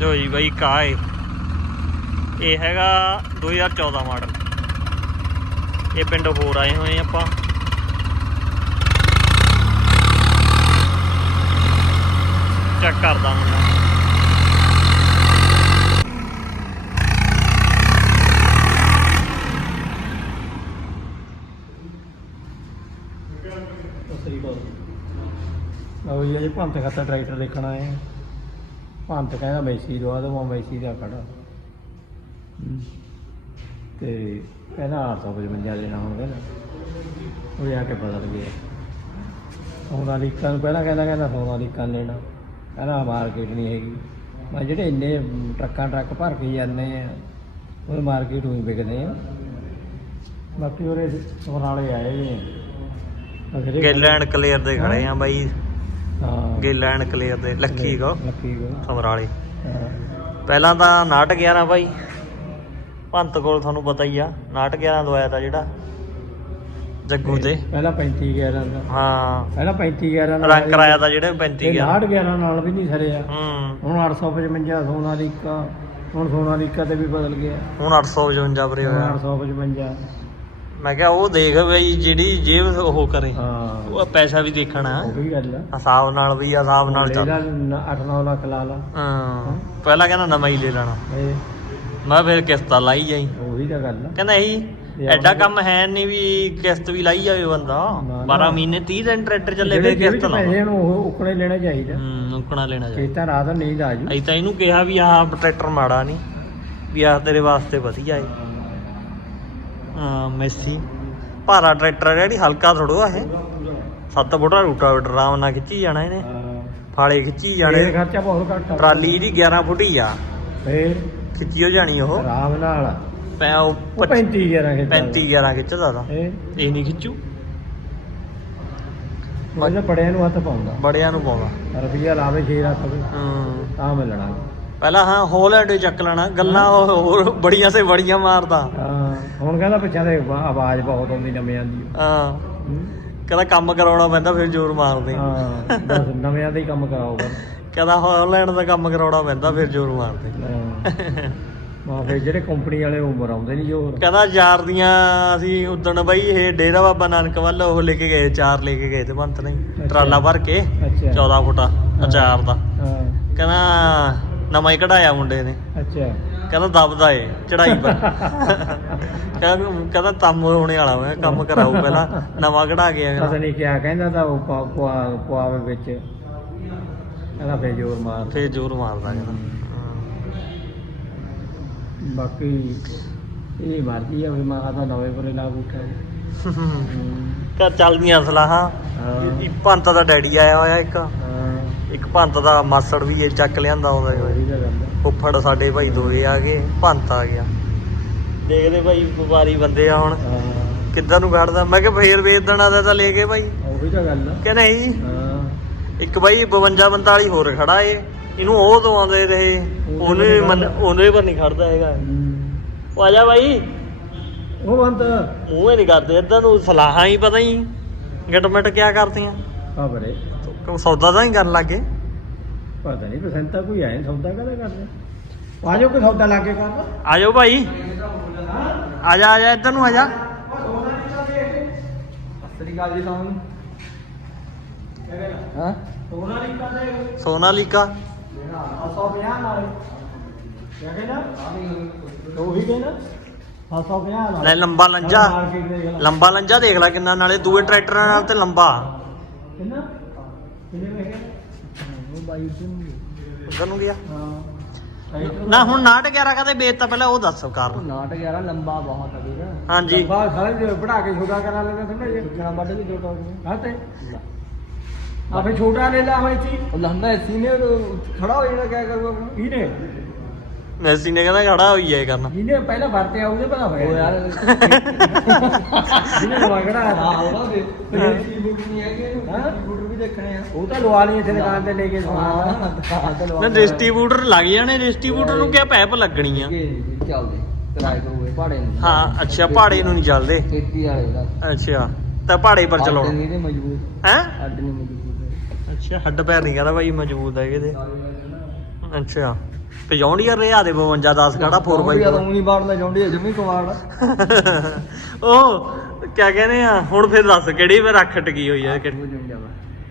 ਲੋ ਜੀ ਬਾਈ ਕਾ ਇਹ ਹੈਗਾ 2014 ਮਾਡਲ। ਇਹ ਪਿੰਡ ਹੋਰ ਆਏ ਹੋਏ ਆਪਾਂ। ਚੈੱਕ ਕਰਦਾ ਮੁੰਡਾ ਸਹੀ ਗੱਲ ਲਓ ਜੀ, ਅਜੇ ਭੰਤ ਖਾਤਾ ਟਰੈਕਟਰ ਦੇਖਣ ਆਏ ਭੰਤ ਕਹਿੰਦਾ ਮੈਸੀ ਦਵਾ ਦਵਾਂ ਮੈਸੀ ਦਾ ਖੜਾ। ਹਮ। ਤੇ ਕਹਿੰਦਾ 855 ਲੈਣਾ ਹੁਣ ਕਹਿੰਦਾ। ਉਹ ਆ ਕੇ ਬਦਲ ਗਿਆ। ਸੋਨਾਲੀਕਾ ਨੂੰ ਪਹਿਲਾਂ ਕਹਿੰਦਾ ਕਹਿੰਦਾ ਸੋਨਾ ਸੋਨਾਲੀਕਾ ਲੈਣਾ ਕਹਿੰਦਾ ਮਾਰਕੀਟ ਨਹੀਂ ਹੈਗੀ। ਮੈਂ ਜਿਹੜੇ ਇੰਨੇ ਟਰੱਕਾਂ ਟਰੱਕ ਭਰ ਕੇ ਜਾਂਦੇ ਆ, ਉਹ ਮਾਰਕੀਟ ਹੋਈ ਵਿਕਦੇ ਆ। ਬਾਕੀ ਉਹਦੇ ਸੋਨਾਲੇ ਆਏ ਨੇ ਅਗਲੇ ਕਲੀਅਰ ਦੇ ਖੜੇ ਆ ਬਾਈ। ਹਾਂ। ਗੇਲੈਂਡ ਕਲੀਅਰ ਦੇ ਲੱਖੀ ਕੋ ਲੱਕੀ ਕੋ ਸਮਰਾਲੇ ਪਹਿਲਾਂ ਤਾਂ 911 ਬਾਈ। ਭੰਤ ਕੋਲ ਤੁਹਾਨੂੰ ਪਤਾ ਹੀ ਆ 911 ਦਵਾਇਆ ਤਾਂ ਜਿਹੜਾ ਜੱਗੂ ਤੇ। ਪਹਿਲਾਂ 35 11 ਦਾ। ਹਾਂ। ਪਹਿਲਾਂ 35 11 ਨਾਲ ਰੰਗ ਕਰਾਇਆ ਤਾਂ ਜਿਹੜੇ 35 ਗਿਆ 68 11 ਨਾਲ ਵੀ ਨਹੀਂ ਸਰਿਆ। ਹੂੰ। ਹੁਣ 855 ਸੋਨਾਲੀਕਾ ਹੁਣ ਸੋਨਾਲੀਕਾ ਤੇ ਵੀ ਬਦਲ ਗਿਆ। ਹੁਣ 855 ਪਰੇ ਹੁਣ ਹੋਇਆ। 855 ਮੈਂ ਕਿਹਾ ਉਹ ਦੇਖ ਬਈ ਜਿਹੜੀ ਜੇਬ ਉਹ ਕਰੇ। ਹਾਂ। ਉਹ ਪੈਸਾ ਵੀ ਦੇਖਣਾ ਉਹ ਵੀ ਗੱਲ ਆ। ਹਿਸਾਬ ਨਾਲ ਵੀ ਆ, ਹਿਸਾਬ ਨਾਲ ਚੱਲ। 8-9 ਲੱਖ ਲਾ ਲਾ। ਹਾਂ। ਪਹਿਲਾਂ ਕਹਿੰਦਾ ਨਵਾਂ ਹੀ ਲੈ ਲੈਣਾ। ਇਹ। ਮੈਂ ਫਿਰ ਕਿਸ਼ਤਾਂ ਲਾਈ ਜਾਈ। ਉਹੀ ਤਾਂ ਗੱਲ ਆ। ਕਹਿੰਦਾ ਇਹੀ ਐਡਾ ਕੰਮ ਹੈ ਨਹੀਂ ਵੀ ਕਿਸ਼ਤ ਵੀ ਲਾਈ ਜਾਵੇ ਬੰਦਾ। ਨਾ, 12 ਮਹੀਨੇ 30 ਦਿਨ ਟਰੈਕਟਰ ਚੱਲੇ ਫਿਰ ਕਿਸ਼ਤ ਲਾਓ ਪੈਸੇ ਨੂੰ ਉਹ ਉਕਣੇ ਲੈਣਾ ਚਾਹੀਦਾ ਹੂੰ ਉਕਣਾ ਲੈਣਾ ਚਾਹੀਦਾ। ਖੇਤਾਂ ਰਾਤ ਨੀਂਦ ਆ ਜੂ। ਅਸੀਂ ਤਾਂ ਇਹਨੂੰ ਕਿਹਾ ਵੀ ਆਹ ਟਰੈਕਟਰ ਮਾੜਾ ਨਹੀਂ ਵੀ ਆਹ ਤੇਰੇ ਵਾਸਤੇ ਵਧੀਆ ਏ। ਹਾਂ ਮੈਸੀ। ਭਾਰਾ ਟਰੈਕਟਰ ਹੈ ਜਿਹੜੀ ਹਲਕਾ ਥੋੜੋ ਆ ਇਹ। 7 ਫੁੱਟਾ ਰੂਟਾਵੇਟਰ ਆਰਾਮ ਨਾਲ ਖਿੱਚੀ ਜਾਣਾ ਇਹਨੇ। ਫਾਲੇ ਖਿੱਚੀ ਜਾਣੇ। ਜਾਣੇ ਖਰਚਾ ਬਹੁਤ ਘੱਟ ਆ। ਟਰਾਲੀ ਇਹਦੀ 11 ਫੁੱਟੀ ਆ। ਫੇਰ ਖਿੱਚੀ ਹੋ ਜਾਣੀ ਉਹ। ਆਰਾਮ ਨਾਲ। ਪੈ ਉਹ ਉਹ 35 11 ਖੇਤਾਂ 35 11 ਖਿੱਚਦਾ ਤਾਂ। ਇਹ? ਨਹੀਂ ਖਿੱਚੂ। ਉਹਨੇ ਬੜਿਆਂ ਨੂੰ ਹੱਥ ਪਾਉਂਦਾ। ਬੜਿਆਂ ਨੂੰ ਪਾਉਂਦਾ। ਰੁਪਈਆ ਲਾਵੇ 6 ਲੱਖ ਵੀ ਹੂੰ। ਤਾਂ ਮਿਲਣਾ। ਪਹਿਲਾਂ ਹਾਂ ਹੋਲੈਂਡ ਚੱਕ ਲੈਣਾ। ਗੱਲਾਂ ਹੋਰ ਬੜੀਆਂ ਸੇ ਬੜੀਆਂ ਮਾਰਦਾ। ਹਾਂ। ਹੁਣ ਕਹਿੰਦਾ ਪਿੱਛੇ ਦੇ ਆਵਾਜ਼ ਬਹੁਤ ਆਉਂਦੀ ਨਵਿਆਂ ਦੀ ਹਾਂ। ਕਹਿੰਦਾ ਕੰਮ ਕਰਾਉਣਾ ਪੈਂਦਾ ਫਿਰ ਜ਼ੋਰ ਮਾਰਦੇ। ਹਾਂ ਬਸ ਨਵਿਆਂ ਦਾ ਹੀ ਕੰਮ ਕਰਾਓ ਬਸ ਕਹਿੰਦਾ ਹਾਲੈਂਡ ਦਾ ਕੰਮ ਕਰਾਉਣਾ ਪੈਂਦਾ ਫਿਰ ਜ਼ੋਰ ਮਾਰਦੇ। ਹਾਂ। ਮਾ ਫਿਰ ਜਿਹੜੇ ਕੰਪਨੀ ਵਾਲੇ ਉਹ ਮਰਾਉਂਦੇ ਨਹੀਂ ਜੋਰ। ਕਹਿੰਦਾ ਯਾਰ ਦੀਆਂ ਅਸੀਂ ਉਦਣ ਬਈ ਇਹ ਡੇਰਾ ਬਾਬਾ ਨਾਨਕ ਵੱਲ ਉਹ ਲੈ ਕੇ ਗਏ ਚਾਰ ਲੈ ਕੇ ਗਏ ਤੇ ਬੰਤ ਨੇ ਟਰਾਲਾ ਭਰ ਕੇ ਅੱਛਾ। 14 ਫੁੱਟਾ ਅਚਾਰ ਦਾ। ਹਾਂ। ਕਹਿੰਦਾ ਨਵਾਂ ਹੀ ਕਢਾਇਆ ਮੁੰਡੇ ਨੇ। ਅੱਛਾ। ਕਹਿੰਦਾ ਦਬਦਾ ਏ ਚੜਾਈ ਪਰ। ਕਹਿੰਦਾ ਕਹਿੰਦਾ ਤੰਮ ਹੋਣੇ ਵਾਲਾ ਮੈਂ ਕੰਮ ਕਰਾਉ ਪਹਿਲਾਂ ਨਵਾਂ ਕਢਾ ਕੇ ਪਤਾ ਨਹੀਂ ਕਿਆ ਕਹਿੰਦਾ ਤਾਂ ਉਹ ਪਾ- ਪਵਾ ਪਵਾਵੇ ਵਿੱਚ। ਕਹਿੰਦਾ ਫੇਰ ਜੋਰ ਮਾਰ। ਫੇਰ ਜ਼ੋਰ ਮਾਰਦਾ ਕਹਿੰਦਾ। ਬਾਕੀ ਇਹ ਮਰਜ਼ੀ ਆ ਵੀ ਮੈਂ ਤਾਂ ਨਵੇਂ ਪਰੇ ਲਾ ਬੂਟਾ ਕਾ ਚੱਲਦੀਆਂ ਸਲਾਹਾਂ। ਹਾਂ। ਇੱਕ ਭੰਤ ਦਾ ਡੈਡੀ ਆਇਆ ਹੋਇਆ ਇੱਕ। ਇੱਕ ਭੰਤ ਦਾ ਮਾਸੜ ਵੀ ਇਹ ਚੱਕ ਲਿਆਂਦਾ ਆਉਂਦਾ ਏ ਉਹੀ ਤਾਂ ਗੱਲ ਆ। ਫੁੱਫੜ ਸਾਡੇ ਭਾਈ ਦੋਏ ਆ ਗਏ ਭੰਤ ਆ ਗਿਆ। ਦੇਖਦੇ ਭਾਈ ਵਪਾਰੀ ਬੰਦੇ ਆ ਹੁਣ। ਕਿੱਧਰ ਨੂੰ ਕੱਢਦਾ? ਮੈਂ ਕਿਹਾ ਫੇਰ ਵੇਚ ਦੇਣਾ ਤਾਂ ਲੈ ਕੇ ਭਾਈ। ਉਹੀ ਤਾਂ ਗੱਲ ਆ। ਕਿ ਨਹੀਂ? ਇੱਕ ਬਾਈ 52 45 ਹੋਰ ਖੜਾ ਏ। ਇਹਨੂੰ ਉਹ ਦਵਾਉਂਦੇ ਰਹੇ। ਉਹਨੇ ਮੰਨ- ਉਹਨੇ ਪਰ ਨਹੀਂ ਖੜਦਾ ਹੈਗਾ। ਉਹ ਆ ਜਾ ਬਾਈ। ਉਹ ਬੰਦ। ਮੂੰਹ ਨਹੀਂ ਕਰਦੇ। ਇਦਾਂ ਨੂੰ ਸਲਾਹਾਂ ਹੀ ਪਤਾ ਹੀ। ਗਿਟਮਿਟ ਕਿਆ ਕਰਦੀਆਂ ਆ ਬਰੇ ਸੌਦਾ ਤਾਂ ਹੀ ਕਰਨ ਲੱਗੇ ਪਤਾ ਨਹੀਂ ਪਸੰਤਾ ਕੋਈ ਆਏ ਸੌਦਾ ਕਦਾ ਕਰਦੇ ਆ ਜਾਓ ਕੋਈ ਸੌਦਾ ਲਾ ਕੇ ਕਰਦਾ ਆ ਜਾਓ ਭਾਈ। ਆ ਜਾ ਆ ਜਾ ਇੱਧਰ ਨੂੰ ਆ ਜਾ। ਸ੍ਰੀ ਅਕਾਲ ਜੀ ਤੁਹਾਨੂੰ ਹਾਂ? ਸੋਨਾ ਨਹੀਂ ਕਰਦੇ ਸੋਨਾਲੀਕਾ 750 ਨਾਲ। ਕਿਆ ਕਹਿੰਦਾ ਉਹੀ ਕਹਿੰਦਾ 750 ਨਾਲ। ਲੈ ਲੰਬਾ ਲੰਜਾ। ਲੰਬਾ ਲੰਜਾ ਦੇਖ ਲੈ ਕਿੰਨਾ ਨਾਲੇ ਦੂਏ ਟਰੈਕਟਰਾਂ ਨਾਲ ਤੇ ਲੰਬਾ। ਕਿੰਨਾ? ਕਿੰਨੇ ਮੈਂ ਉਹ ਉਧਰ ਨੂੰ ਗਿਆ? ਹਾਂ। ਨਾ ਹੁਣ 911 ਕਦੇ ਵੇਚਤਾ ਪਹਿਲਾਂ ਉਹ ਦੱਸ ਕਾਰਨ। ਨਾਟ 11 ਲੰਬਾ ਬਹੁਤ ਹੈ ਵੀਰ ਹਾਂਜੀ। ਲੰਬਾ ਸਾਲੇ ਜੇ ਬੜਾ ਕੇ ਛੋਟਾ ਕਰਾ ਲੈਣਾ ਥੋੜਾ ਜਿਹਾ। ਕਿੰਨਾ ਵੱਡ ਵੀ ਛੋਟਾ ਹੋ ਗਿਆ। ਤੇ। ਆ ਫੇ ਛੋਟਾ ਲੈ ਲਾ ਹੋਈ ਸੀ ਉਹ ਲੰਬਾ ਐਸੀ ਨੇ ਖੜਾ ਹੋ ਜਾਣਾ ਕਿਆ ਕਰੂਗਾ ਇਹਨੇ? ਮੈਸੀ ਨੇ ਕਹਿੰਦਾ ਖੜਾ ਹੋਈ ਜਾਏ ਕਰਨਾ। ਜਿਹਨੇ ਪਹਿਲਾਂ ਵਰਤੇ ਆਉਦੇ ਪਤਾ ਉਹ ਹੋਇਆ ਯਾਰ। ਜਿਹਨੇ ਲਵਾਗੜਾ ਹਾਂ ਉਹਦਾ ਦੇ ਬੁੱਕ ਨਹੀਂ ਹੈਗੇ ਹਾਂ? ਬੁੱਕ ਵੀ ਦੇਖਣੇ ਆ। ਉਹ ਤਾਂ ਲਵਾ ਲਈ ਇੱਥੇ ਦੁਕਾਨ ਤੇ ਲੈ ਕੇ ਸਮਾਨ। ਤੇ ਨਾ ਡਿਸਟ੍ਰੀਬਿਊਟਰ ਲੱਗ ਜਾਣੇ ਡਿਸਟ੍ਰੀਬਿਊਟਰ ਨੂੰ ਕਿਆ ਪੈਪ ਲੱਗਣੀ ਆ? ਚੱਲਦੇ ਕਿਰਾਏ ਕਰੂਗੇ ਭਾੜੇ ਨੂੰ। ਹਾਂ ਅੱਛਾ ਪਹਾੜੇ ਨੂੰ ਨਹੀਂ ਚੱਲਦੇ। ਖੇਤੀ ਵਾਲੇ ਦਾ। ਅੱਛਾ ਤਾਂ ਪਹਾੜੇ ਪਰ ਚਲਾਉਣਾ। ਤੇ ਹੈ? ਅੱਡ ਨਹੀਂ ਮਜ਼ਬੂਤ। ਅੱਛਾ ਹੱਡ ਪੈਰ ਨਹੀਂ ਕਹਿੰਦਾ ਭਾਈ ਮਜ਼ਬੂਤ ਹੈਗੇ ਤੇ। ਅੱਛਾ। ਤੇ ਜੌਂਡੀਅਰ ਰਿਆ ਦੇ 52 10 ਖੜਾ 4x4 ਯਾਰ ਉਂਗਲੀ ਬਾੜਦਾ ਜੌਂਡੀ ਜਮੀ ਕਵਾੜ ਉਹ ਕਿਆ ਕਹਿੰਦੇ ਆ? ਹੁਣ ਫਿਰ ਦੱਸ ਕਿਹੜੀ ਵੇ ਰੱਖ ਟਕੀ ਹੋਈ ਆ ਜਾਵਾ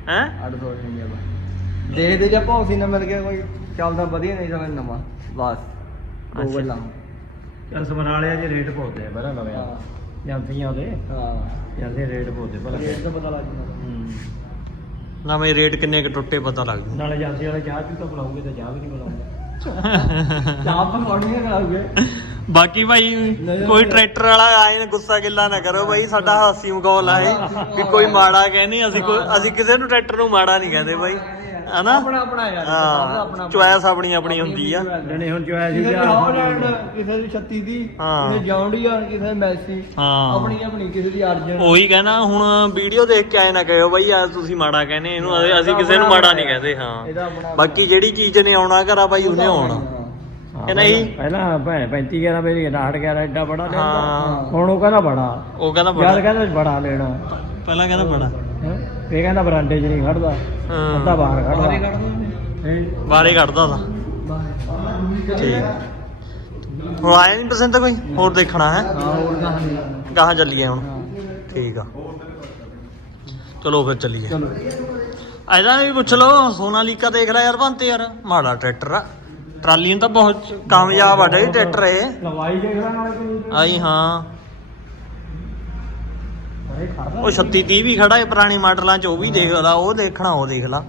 ਹੈ? 800 ਜਮ ਜਾਵਾ ਦੇਖਦੇ ਜੇ ਭੌਸੀ ਨਾ ਮਿਲ ਗਿਆ ਕੋਈ ਚੱਲਦਾ ਵਧੀਆ ਨਹੀਂ ਤਾਂ ਫਿਰ ਨਵਾਂ। ਬਸ ਅੱਛਾ। ਉਹ ਗੱਲਾਂ। ਚੱਲ ਸਮਰਾਲੇ ਜੇ ਰੇਟ ਪਾਉਂਦੇ ਆ ਨਵੇਂ। ਹਾਂ। ਜਾਂਦੀਆਂ ਉਹਦੇ। ਹਾਂ। ਜਾਂਦੇ ਰੇਟ ਪਾਉਂਦੇ ਪਹਿਲਾਂ। ਰੇਟ ਤਾਂ ਪਤਾ ਲੱਗ ਜਾਂਦਾ। ਹੂੰ। ਨਵੇਂ ਰੇਟ ਕਿੰਨੇ ਕੁ ਟੁੱਟੇ ਪਤਾ ਲੱਗ ਜੂ ਨਾਲੇ ਜਾਂਦੇ ਵਾਲੇ ਚਾਹ ਵੀ ਤਾਂ ਬੁਲਾਉਂਗੇ ਤਾਂ ਚਾਹ ਵੀ ਨਹੀਂ ਬੁਲਾਉਂਗੇ ਬਾਕੀ ਭਾਈ ਕੋਈ ਟਰੈਕਟਰ ਵਾਲਾ ਆਏ ਨਾ ਗੁੱਸਾ ਗਿੱਲਾ ਨਾ ਕਰੋ ਭਾਈ ਸਾਡਾ ਹਾਸੀ ਮਖੌਲ ਆਏ ਵੀ ਕੋਈ ਮਾੜਾ ਕਹਿੰਦੇ ਅਸੀਂ ਕੋਈ ਅਸੀਂ ਕਿਸੇ ਨੂੰ ਟਰੈਕਟਰ ਨੂੰ ਮਾੜਾ ਨਹੀਂ ਕਹਿੰਦੇ ਭਾਈ। ਹਨਾ? ਆਪਣਾ ਆਪਣਾ ਯਾਰ ਆਪਣਾ ਹਾਂ ਚੁਆਇਸ ਆਪਣੀ ਆਪਣੀ ਹੁੰਦੀ ਆ। ਜਣੇ ਹੁਣ ਚੋਇਆ ਸੀ ਕਿਸੇ ਦੀ ਜਾਂ ਹਾਲੈਂਡ ਕਿਸੇ ਦੀ 36 ਦੀ ਹਾਂ। ਕਿਸੇ ਜੌਂਡੀਆ ਕਿਸੇ ਦੀ ਮੈਸੀ ਹਾਂ। ਆਪਣੀ ਆਪਣੀ ਕਿਸੇ ਦੀ ਅਰਜਨ। ਉਹੀ ਕਹਿਣਾ ਹੁਣ ਵੀਡੀਓ ਦੇਖ ਕੇ ਆਏ ਨਾ ਕਹਿਓ ਬਈ ਯਾਰ ਤੁਸੀਂ ਮਾੜਾ ਕਹਿੰਦੇ ਇਹਨੂੰ ਅਸੀਂ- ਅਸੀਂ ਕਿਸੇ ਨੂੰ ਮਾੜਾ ਨਹੀਂ ਕਹਿੰਦੇ ਹਾਂ। ਇਹਦਾ ਆਪਣਾ ਬਾਕੀ ਜਿਹੜੀ ਚੀਜ਼ ਨੇ ਆਉਣਾ ਘਰਾ ਬਾਈ ਉਹਨੇ ਆਉਣਾ। ਕਿ ਨਹੀਂ? ਪਹਿਲਾਂ ਭੈਣ 35 11 ਮੇਰੀ 68 11 ਐਡਾ ਬੜਾ ਲੈਂਦਾ ਹਾਂ। ਹੁਣ ਉਹ ਕਹਿੰਦਾ ਬੜਾ। ਉਹ ਕਹਿੰਦਾ ਯਾਰ ਬੜਾ ਕਹਿੰਦਾ ਬੜਾ ਲੈਣਾ। ਪਹਿਲਾਂ ਕਹਿੰਦਾ ਬੜਾ? ਇਹ ਕਹਿੰਦਾ ਬਰਾਂਡੇ 'ਚ ਨਹੀਂ ਖੜਦਾ ਅੱਧਾ ਬਾਹਰ ਖੜਦਾ। ਬਾਹਰ ਹੀ? ਬਾਰੇ ਕੱਢਦਾ ਤਾਂ ਠੀਕ। ਹੁਣ ਆਇਆ ਨਹੀਂ ਪਸੰਦ ਕੋਈ? ਹੋਰ ਦੇਖਣਾ ਹੈ। ਹਾਂ ਹੋਰ ਕਹਾਂ ਚੱਲੀਏ ਹੁਣ। ਹਾਂ। ਠੀਕ ਆ। ਚਲੋ ਫਿਰ ਚੱਲੀਏ। ਚਲੋ। ਇਹਦਾ ਵੀ ਪੁੱਛ ਲਓ ਸੋਨਾਲੀਕਾ ਦੇਖ ਲੈ ਯਾਰ ਬੰਤੇ ਯਾਰ। ਮਾੜਾ ਟਰੈਕਟਰ ਆ। ਟਰਾਲੀ ਨੂੰ ਤਾਂ ਬਹੁਤ ਕਾਮਯਾਬ ਆ ਡੇ ਟਰੈਕਟਰ ਇਹ। ਲਵਾਈ ਜੇ ਖੜਾ ਨਾਲ ਕੋਈ ਆਈ ਹਾਂ। ਉਹ 36 30 ਵੀ ਖੜਾ ਹੈ ਪੁਰਾਣੇ ਮਾਡਲਾਂ ਚ ਉਹ ਵੀ ਦੇਖ ਲਾ ਉਹ ਦੇਖਣਾ ਉਹ ਦੇਖ ਲਾ।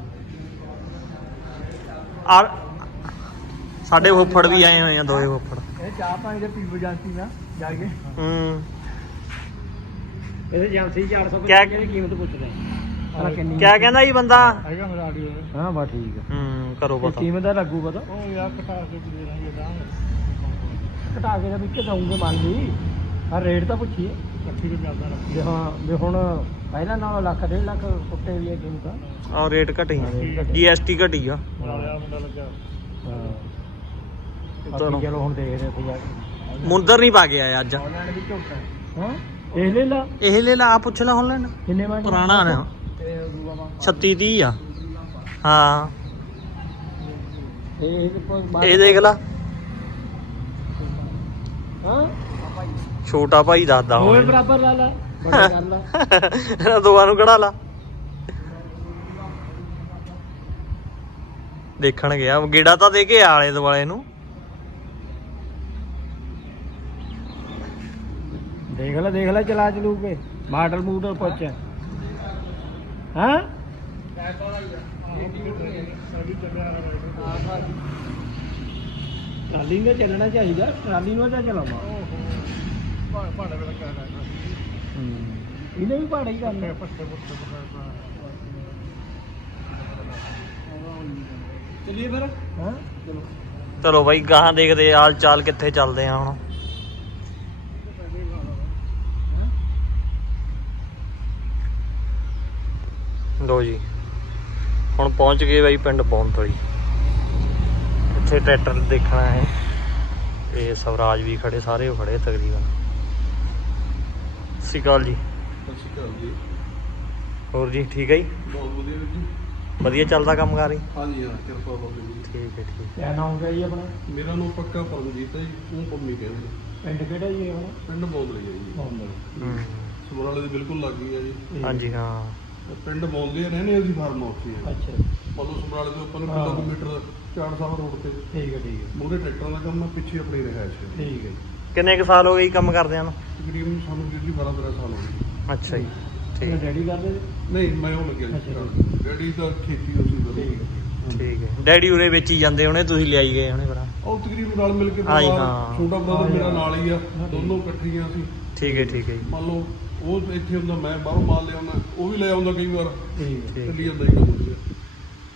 ਆ ਸਾਡੇ ਫੁੱਫੜ ਵੀ ਆਏ ਹੋਏ ਆ ਦੋਏ ਫੁੱਫੜ। ਇਹ ਚਾਹ ਪਾਣੀ ਦੇ ਪੀਵ ਜਾਂਦੀ ਨਾ ਜਾ ਕੇ। ਹੂੰ। ਇਹਦੇ ਏਜੰਸੀ 400 ਕਿਆ- ਦੀ ਕੀਮਤ ਪੁੱਛਦੇ ਕਿਆ ਕਹਿੰਦਾ ਜੀ ਬੰਦਾ? ਹੈਗਾ ਮੇਰਾ ਆਡੀਓ ਹਾਂ ਬਾ ਠੀਕ ਆ। ਹੂੰ ਕਰੋ ਪਤਾ। ਕੀਮਤ ਦਾ ਲੱਗੂ ਪਤਾ। ਉਹ ਯਾਰ ਘਟਾ ਕੇ ਦੇ ਦਾਂਗੇ ਤਾਂ ਘਟਾ ਕੇ ਤਾਂ ਵਿੱਚ ਦਊਂਗੇ ਮੰਨ ਲਈ। ਆ ਰੇਟ ਤਾਂ ਪੁੱਛੀਏ। ਇਕੱਠੀ ਹਾਂ ਵੀ ਹੁਣ ਪਹਿਲਾਂ ਨਾਲ ਲੱਖ ਡੇਢ ਲੱਖ ਕੁੱਤੇ ਵੀ ਹੈ ਕੀਮਤ ਆ। ਰੇਟ ਘਟੀ ਜੀਐਸਟੀ ਘਟੀ ਆ। ਮੁੰਡਾ ਲੱਗਾ। ਹਾਂ। ਚਲੋ। ਚਲੋ ਹੁਣ ਦੇਖਦੇ ਹਾਂ ਜਾ ਕੇ ਮੁੰਦਰ ਨਹੀਂ ਪਾ ਕੇ ਆਇਆ ਅੱਜ। ਆਨਲਾਈਨ ਵੀ ਝੋਟਾ। ਹਾਂ? ਇਹ ਲੈ ਲਾ। ਇਹ ਲੈ ਲਾ ਆ ਪੁੱਛ ਲੈ ਹੁਣ ਕਿੰਨੇ ਮੈਂ ਪੁਰਾਣਾ ਨੇ। ਤੇ ਦੂਆ ਮਾ 36 30 ਆ। ਹਾਂ। ਇਹ ਇਹ ਕੋਈ ਬਾਤ- ਇਹ ਦੇਖ ਲਾ। ਹਾਂ? ਛੋਟਾ ਭਾਈ ਦੱਸਦਾ ਹੋਏ ਹੁਣ ਬਰਾਬਰ ਲਾ ਲਾ ਬੜਾ ਕਰ ਲਾ। ਇਹਨਾਂ ਦੋਵਾਂ ਨੂੰ ਕਢਾ ਲਾ। ਦੇਖਣ ਗਿਆ ਗੇੜਾ ਤਾਂ ਦੇ ਕੇ ਆਲੇ ਦੁਆਲੇ ਨੂੰ। ਦੇਖ ਲੈ ਦੇਖ ਲੈ ਚਲਾ ਚਲੂ ਕੇ ਮਾਡਲ ਮੂਡਲ ਪੁੱਛ। ਹਾਂ? ਟਰਾਲੀ ਨੂੰ ਚੱਲਣਾ ਚਾਹੀਦਾ ਟਰਾਲੀ ਨੂੰ ਤਾਂ ਚਲਾਵਾ ਇਹਨੇ ਵੀ ਪਹਾੜੇ ਹੀ ਕਰਨੇ। ਚਲਿਏ ਫਿਰ? ਹਾਂ? ਚਲੋ ਚਲੋ ਬਾਈ ਗਾਹਾਂ ਦੇਖਦੇ ਆ ਹਾਲ ਚਾਲ ਕਿੱਥੇ ਚੱਲਦੇ ਆ ਹੁਣ। ਲੋ ਜੀ। ਹੁਣ ਪਹੁੰਚ ਗਏ ਬਾਈ ਪਿੰਡ ਪੌਂਤਲੀ। ਇੱਥੇ ਟਰੈਕਟਰ ਦੇਖਣਾ ਹੈ ਇਹ ਸਵਰਾਜ ਵੀ ਖੜੇ ਸਾਰੇ ਉਹ ਖੜੇ ਤਕਰੀਬਨ। ਸ਼੍ਰੀ ਅਕਾਲ ਜੀ। ਸਤਿ ਸ਼੍ਰੀ ਅਕਾਲ ਜੀ। ਹੋਰ ਜੀ ਠੀਕ ਹੈ ਜੀ? ਬਹੁਤ ਵਧੀਆ ਵੀਰ ਜੀ। ਵਧੀਆ ਚੱਲਦਾ ਕੰਮ ਕਾਰ ਜੀ? ਹਾਂਜੀ ਹਾਂ ਕਿਰਪਾ ਬਾਬੇ ਦੀ। ਠੀਕ ਹੈ ਠੀਕ ਕਿਆ ਨਾਮ ਹੈ ਜੀ ਆਪਣਾ? ਮੇਰਾ ਨਾਮ ਪੱਕਾ ਪਰਮਜੀਤ ਹੈ ਜੀ ਉਹ ਪੰਮੀ ਕਹਿੰਦੇ। ਪਿੰਡ ਕਿਹੜਾ ਜੀ ਆਪਣਾ? ਪਿੰਡ ਬੌਂਦਲੀ ਹੈ ਜੀ। ਹੂੰ। ਸਮਰਾਲੇ ਦੇ ਬਿਲਕੁਲ ਲੱਗ ਗਈ ਹੈ ਜੀ। ਹਾਂਜੀ ਹਾਂ। ਤੇ ਪਿੰਡ ਬੌਂਦਲੀ ਰਹਿੰਦੇ ਅਸੀਂ ਫਾਰਮ ਹਾਊਸ 'ਚ ਹੀ ਹਾਂ। ਅੱਛਾ ਮਤਲਬ ਸਮਰਾਲੇ ਤੋਂ ਆਪਾਂ ਨੂੰ ਹਾਂ। ਕਿਲੋਮੀਟਰ ਚਾਰ ਸਾਹਿਬ ਰੋਡ ਤੇ। ਠੀਕ ਹੈ ਠੀਕ ਹੈ। ਮੂਹਰੇ ਟਰੈਕਟਰਾਂ ਦਾ ਕੰਮ ਹੈ ਪਿੱਛੇ ਆਪਣੀ ਰਿਹਾਇਸ਼ ਹੈ। ਠੀਕ ਹੈ ਕਿੰਨੇ ਕੁ ਸਾਲ ਹੋ ਗਏ ਜੀ ਕੰਮ ਕਰਦਿਆਂ ਨੂੰ? ਤਕਰੀਬਨ ਸਾਨੂੰ ਵੀਰ ਜੀ 12 13 ਸਾਲ ਹੋ ਗਏ। ਅੱਛਾ ਜੀ ਠੀਕ। ਡੈਡੀ ਕਰਦੇ? ਨਹੀਂ ਮੈਂ ਉਹ ਲੱਗਿਆ ਜੀ ਅੱਛਾ। ਡੈਡੀ ਦਾ ਖੇਤੀ ਉਹ ਸੀ ਠੀਕ ਹੈ ਠੀਕ ਹੈ। ਡੈਡੀ ਉਰੇ ਵੇਚੀ ਜਾਂਦੇ ਹੋਣੇ ਤੁਸੀਂ ਲਿਆਈ ਗਏ ਹੋਣੇ ਭਰਾ? ਉਹ ਤਕਰੀਬਨ ਨਾਲ ਮਿਲ ਕੇ ਪਰਿਵਾਰ, ਹਾਂ। ਛੋਟਾ ਬ੍ਰਦਰ ਮੇਰਾ ਨਾਲ ਹੀ ਆ ਦੋਨੋਂ ਇਕੱਠੀਆਂ ਸੀ। ਠੀਕ ਹੈ ਠੀਕ ਹੈ ਜੀ। ਮੰਨ ਲਓ ਉਹ ਇੱਥੇ ਹੁੰਦਾ ਮੈਂ ਬਾਹਰੋਂ ਮਾਲ ਲਿਆਉਂਦਾ ਉਹ ਵੀ ਲੈ ਆਉਂਦਾ ਕਈ ਵਾਰ। ਠੀਕ ਹੈ। ਠੀਕ ਚੱਲੀ ਜਾਂਦਾ ਹੀ ਕੰਮ।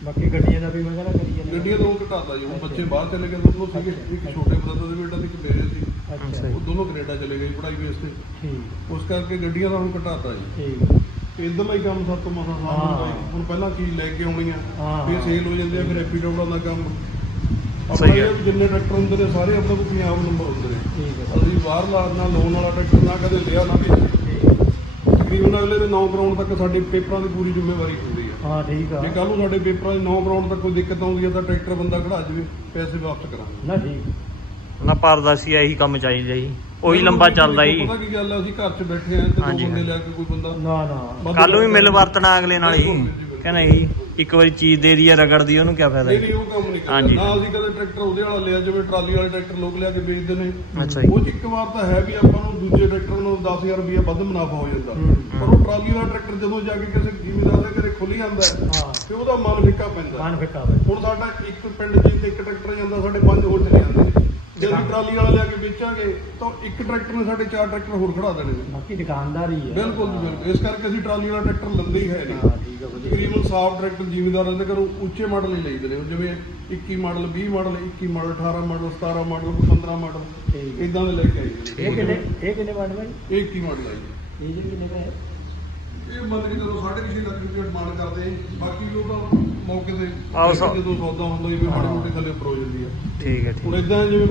ਬਾਕੀ ਗੱਡੀਆਂ ਦਾ ਵੀ ਮੈਂ ਕਹਿੰਦਾ ਕਰੀ ਜਾਂਦੇ ਗੱਡੀਆਂ ਤੋਂ ਘਟਾਤਾ ਜੀ ਹੁਣ ਬੱਚੇ ਬਾਹਰ ਚਲੇ ਗਏ ਦੋਨੋਂ ਸੀਗੇ ਇੱਕ ਛੋਟੇ ਬ੍ਰਦਰ ਦੇ ਬੇਟਾ ਤੇ ਇੱਕ ਮੇਰੇ ਸੀ। ਅੱਛਾ। ਉਹ ਦੋਨੋਂ ਕੈਨੇਡਾ ਚਲੇ ਗਏ ਪੜ੍ਹਾਈ ਬੇਸ ਤੇ। ਠੀਕ। ਉਸ ਕਰਕੇ ਗੱਡੀਆਂ ਦਾ ਹੁਣ ਘਟਾਤਾ ਜੀ। ਠੀਕ। ਇਦਾਂ ਹੀ ਕੰਮ ਸਭ ਤੋਂ ਮਸਾ ਸਾਹਮਣੇ ਹਾਂ। ਹੁਣ ਪਹਿਲਾਂ ਚੀਜ਼ ਲੈ ਕੇ ਆਉਣੀ ਆ ਫਿਰ। ਸੇਲ ਹੋ ਜਾਂਦੇ ਆ ਫਿਰ ਐਪੀਡੋੜਾ ਦਾ ਕੰਮ। ਸਹੀ ਹੈ। ਜਿੰਨੇ ਟਰੈਕਟਰ ਹੁੰਦੇ ਨੇ ਸਾਰੇ ਆਪਣੇ ਕੋਲ ਪੰਜਾਬ ਨੰਬਰ ਹੁੰਦੇ ਨੇ। ਠੀਕ ਹੈ। ਅਸੀਂ ਬਾਹਰ ਲਾ ਨਾ ਲੋਨ ਵਾਲਾ ਟਰੈਕਟਰ ਨਾ ਕਦੇ ਲਿਆ ਨਾ ਵੇਚਿਆ ਠੀਕ। ਹੈ। ਤਕਰੀਬਨ ਅਗਲੇ ਦੇ 9 ਕਰਾਉਣ ਤੱਕ ਸਾਡੀ ਪੇਪਰਾਂ ਦੀ ਪੂਰੀ ਜ਼ਿੰਮੇਵਾਰੀ ਆ ਹਾਂ ਠੀਕ ਆ। ਜੇ ਕੱਲ ਨੂੰ ਸਾਡੇ ਪੇਪਰਾਂ 'ਚ 9 ਕਰਾਉਣ ਤੱਕ ਕੋਈ ਦਿੱਕਤ ਆਉਂਦੀ ਹੈ ਤਾਂ ਟਰੈਕਟਰ ਬੰਦਾ ਖੜਾ ਜਾਵੇ ਪੈਸੇ ਵਾਪਸ ਕਰਾਂਗੇ। ਨਾ ਠੀਕ। ਨਾ ਪਾਰਦਰਸ਼ੀ ਇਹੀ ਕੰਮ ਚਾਹੀਦਾ ਜੀ। ਉਹੀ ਲੰਬਾ ਚੱਲਦਾ ਜੀ। ਪਤਾ ਕੀ ਗੱਲ ਹੈ ਅਸੀਂ ਘਰ 'ਚ ਬੈਠੇ ਆਂ ਤੇ ਦੋ ਹਾਂਜੀ, ਬੰਦੇ ਹਾਂਜੀ। ਲਿਆ ਕੇ ਕੋਈ ਬੰਦਾ। ਨਾ ਨਾ। ਕੱਲ ਨੂੰ ਵੀ ਮਿਲ ਵਰਤਣਾ ਅਗਲੇ ਨਾਲ ਬਿਲਕੁਲ। ਕਹਿੰਦਾ ਜੀ ਇੱਕ ਵਾਰੀ ਚੀਜ਼ ਦੇ ਦੀ ਆ ਰਗੜਦੀ ਉਹਨੂੰ ਕੀ ਫਾਇਦਾ? ਨਹੀਂ ਨਹੀਂ ਉਹ ਕੰਮ ਨਹੀਂ ਹਾਂਜੀ। ਕਰਦਾ ਨਾ ਅਸੀਂ ਕਦੇ ਟਰੈਕਟਰ ਉਹਦੇ ਵਾਲਾ ਲਿਆ ਜਿਵੇਂ ਟਰਾਲੀ ਵਾਲੇ ਟਰੈਕਟਰ ਲੋਕ ਲਿਆ ਕੇ ਵੇਚਦੇ ਨੇ। ਅੱਛਾ ਜੀ। ਉਹ 'ਚ ਇੱਕ ਵਾਰ ਤਾਂ ਹੈ ਵੀ ਆਪਾਂ ਨੂੰ ਦੂਜੇ ਟਰੈਕਟਰ ਨੂੰ 10000 ਰੁਪਏ ਵੱਧ ਮੁਨਾਫਾ ਹੋ ਜਾਂਦਾ। ਪਰ ਉਹ ਟਰਾਲੀ ਵਾਲਾ ਟਰੈਕਟਰ ਜਦੋਂ ਜਾ ਕੇ ਕਿਸੇ ਜ਼ਿਮੀਂਦਾਰ ਦੇ ਘਰੇ ਖੁੱਲ ਜਾਂਦਾ ਹੈ, ਹਾਂ। ਤੇ ਉਹਦਾ ਮਨ ਫਿੱਕਾ ਪੈਂਦਾ ਮਨ ਫਿੱਕਾ ਵੇ ਹੁਣ ਸਾਡਾ ਇੱਕ ਪਿੰਡ 'ਚ ਤੇ ਇੱਕ ਟਰੈਕਟਰ ਜਾਂਦਾ ਸਾਡੇ ਪੰਜ ਹੋਰ ਚਲੇ ਜਾਂਦੇ ਨੇ। ਜੇ ਅਸੀਂ ਟਰਾਲੀ ਵਾਲਾ ਲਿਆ ਕੇ ਵੇਚਾਂਗੇ ਤਾਂ ਇੱਕ ਟਰੈਕਟਰ ਨੇ ਸਾਡੇ ਚਾਰ ਟਰੈਕਟਰ ਹੋਰ ਖੜਾ ਦੇਣੇ ਨੇ। ਬਾਕੀ ਦੁਕਾਨਦਾਰੀ ਹੈ ਬਿਲਕੁਲ ਜੀ ਬਿਲਕੁਲ। ਇਸ ਕਰਕੇ ਅਸੀਂ ਟਰਾਲੀ ਵਾਲਾ ਟਰੈਕਟਰ ਲੈਂਦੇ ਹੀ ਹੈ ਨਹੀਂ। ਤਕਰੀਬਨ ਸਾਫ਼ ਟਰੈਕਟਰ ਜ਼ਿਮੀਂਦਾਰਾਂ ਦੇ ਘਰੋਂ ਉੱਚੇ ਮਾਡਲ ਹੀ ਲਈਦੇ ਨੇ ਜਿਵੇਂ 21 model 20 model 21 model 18 model 17 model 15 model ਇਦਾਂ ਦੇ ਲੈ ਕੇ ਆਈਦੇ ਨੇ। ਇਹ ਕਿੰਨੇ ਇਹ ਕਿੰਨੇ ਬਣ ਭਾਈ ਇਹ 21 ਮਾਡਲ ਹੈ ਜੀ। ਇਹ ਜਿਹੜੇ ਕਿੰਨੇ ਪਏ ਇਹ ਮੰਨ ਕੇ ਚਲੋ 6.5 ਲੱਖ ਰੁਪਏ ਡਿਮਾਂਡ ਕਰਦੇ। ਬਾਕੀ ਤਾਂ ਮੌਕੇ ਤੇ ਜਦੋਂ ਸੌਦਾ ਹੁੰਦਾ ਹੀ ਵੀ ਮਾੜੀ ਮੋਟੀ ਥੱਲੇ ਉੱਪਰ ਹੋ ਜਾਂਦੀ ਆ। ਠੀਕ ਹੈ ਠੀਕ ਹੁਣ ਇਦਾਂ ਜਿਵੇਂ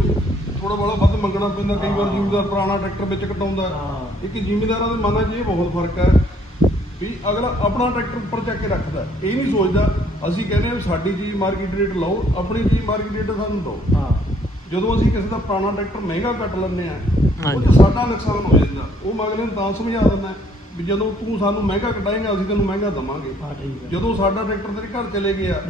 ਥੋੜਾ ਬੜਾ ਵੱਧ ਮੰਗਣਾ ਪੈਂਦਾ ਕਈ ਵਾਰ ਜ਼ਿਮੀਂਦਾਰ ਪੁਰਾਣਾ ਟਰੈਕਟਰ ਵਿੱਚ ਕਟਾਉਂਦਾ। ਹਾਂ। ਇੱਕ ਜ਼ਿਮੀਂਦਾਰਾਂ ਦੇ ਮਨਾਂ 'ਚ ਇਹ ਬਹੁਤ ਫ਼ਰਕ ਹੈ ਵੀ ਅਗਲਾ ਆਪਣਾ ਟਰੈਕਟਰ ਉੱਪਰ ਚੱਕ ਕੇ ਰੱਖਦਾ। ਇਹ ਨਹੀਂ ਸੋਚਦਾ ਅਸੀਂ ਕਹਿੰਦੇ ਹਾਂ ਵੀ ਸਾਡੀ ਚੀਜ਼ ਮਾਰਕੀਟ ਰੇਟ ਲਾਓ ਆਪਣੀ ਚੀਜ਼ ਮਾਰਕੀਟ ਰੇਟ ਸਾਨੂੰ ਦਿਓ। ਹਾਂ। ਜਦੋਂ ਅਸੀਂ ਕਿਸੇ ਦਾ ਪੁਰਾਣਾ ਟਰੈਕਟਰ ਮਹਿੰਗਾ ਕੱਟ ਲੈਂਦੇ ਆ ਉਹ। 'ਚ ਸਾਡਾ ਨੁਕਸਾਨ ਹੋ ਜਾਂਦਾ। ਉਹ ਅਗਲੇ ਨੂੰ ਤਾਂ ਸਮਝਾ ਦਿੰਦਾ ਵੀ ਜਦੋਂ ਤੂੰ ਸਾਨੂੰ ਮਹਿੰਗਾ ਕਟਾਏਂਗਾ ਅਸੀਂ ਤੈਨੂੰ ਮਹਿੰਗਾ ਦਵਾਂਗੇ। ਜਦੋਂ ਸਾਡਾ ਟਰੈਕਟਰ ਤੇਰੇ ਘਰ ਚਲੇ ਗਿਆ।